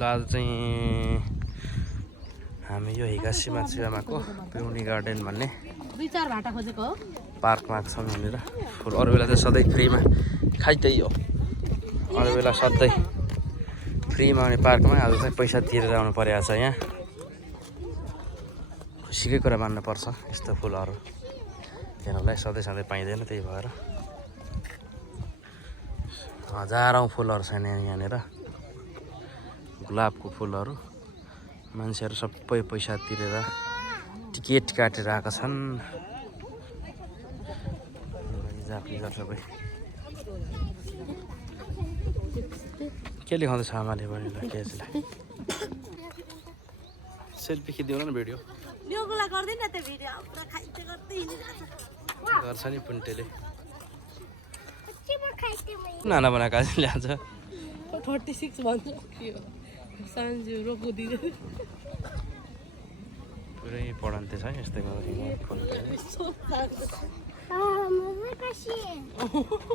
ल आज चाहिँ हामी यो हिगासीमा छिरामाको पिउनी गार्डन भन्ने पार्कमा छौँ यहाँनिर। फुल अरू बेला चाहिँ सधैँ फ्रीमा खाइदै हो, अरू बेला सधैँ फ्रीमा आउने पार्कमा आज चाहिँ पैसा तिरेर आउनु परेको छ। यहाँ खुसीकै कुरा मान्नुपर्छ, यस्तो फुलहरू हेर्नलाई सधैँ पाइँदैन, त्यही भएर हजारौँ फुलहरू छन् यहाँनिर, गुलाबको फुलहरू। मान्छेहरू सबै पैसा तिरेर टिकट काटेर आएका छन्। सबै के लेखाउँदैछ आमाले बहिनीलाई केजीलाई? सेल्फी खिचिदिउँ न भिडियो गर्छ नि पुन्टेले। नाना बनाएको आज ल्याउँछ 36 भन्छ सान्जु रोकुदी पुरै पढन्ते छ यस्तै गरी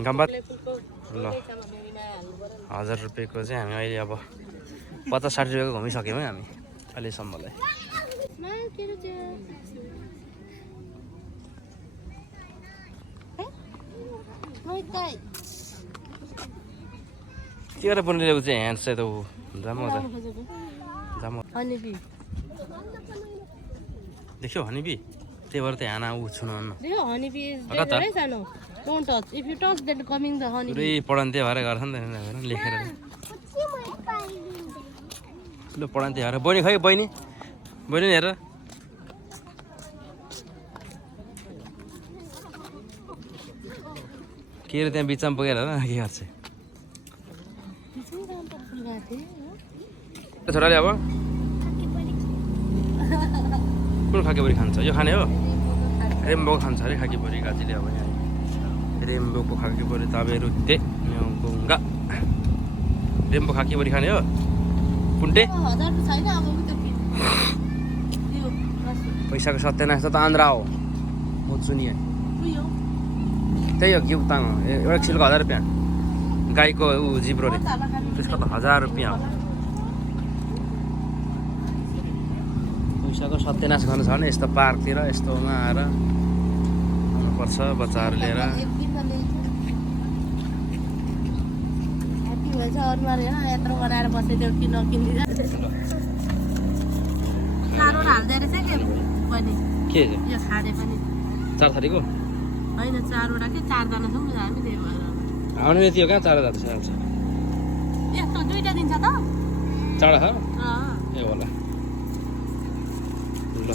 गम्बत। ल 1000 रुपियाँको चाहिँ हामी अहिले अब 50-60 रुपियाँको घुमिसक्यौँ है हामी अहिलेसम्मलाई। के गरेर पनि ल्याएको चाहिँ ह्यान्ड चाहिँ त ऊ जामो देख्यो हनीबी, त्यही भएर त ह्याना ऊ छुनुहुन्न। पुरै पढन्ते भएर गर्छ नि त लेखेर ल पढन्ते भएर। बहिनी खै बहिनी हेर के अरे त्यहाँ बिचमा पुगेर होला के गर्छ छोराले। अब कुन खाकेबरी खान्छ? यो खाने हो? रेम्बो खान्छ अरे खाकेबरी गाजीले। अब यहाँ रेम्बोको खाकेबरी ताबेरु ते न्युङ्गा रेम्बो खाकेबरी खाने हो पुन्टे? पैसाको सत्यानाश त आन्द्रा हो सुनिए। त्यही हो गिउताङ हो, एउटा किसिमको 1000 रुपियाँ। गाईको ऊ जिब्रो रे त्यसको त 1000 रुपियाँ हो। पैसाको सत्यानाश गर्नु छ भने यस्तो पार्कतिर यस्तोमा आएर आउनुपर्छ बच्चाहरू लिएर। के 4 थरीको होइन 4वटा के 4जना छौँ हामी, त्यही भएर आउनु नि थियो कहाँ 4 हजार छ। यस्तो 2टा दिन्छ त चाडा छ ए होला। ल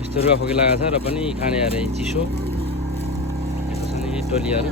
यस्तो रुवा खोकी लगाएको छ र पनि खाने अरे चिसो टोलीहरू।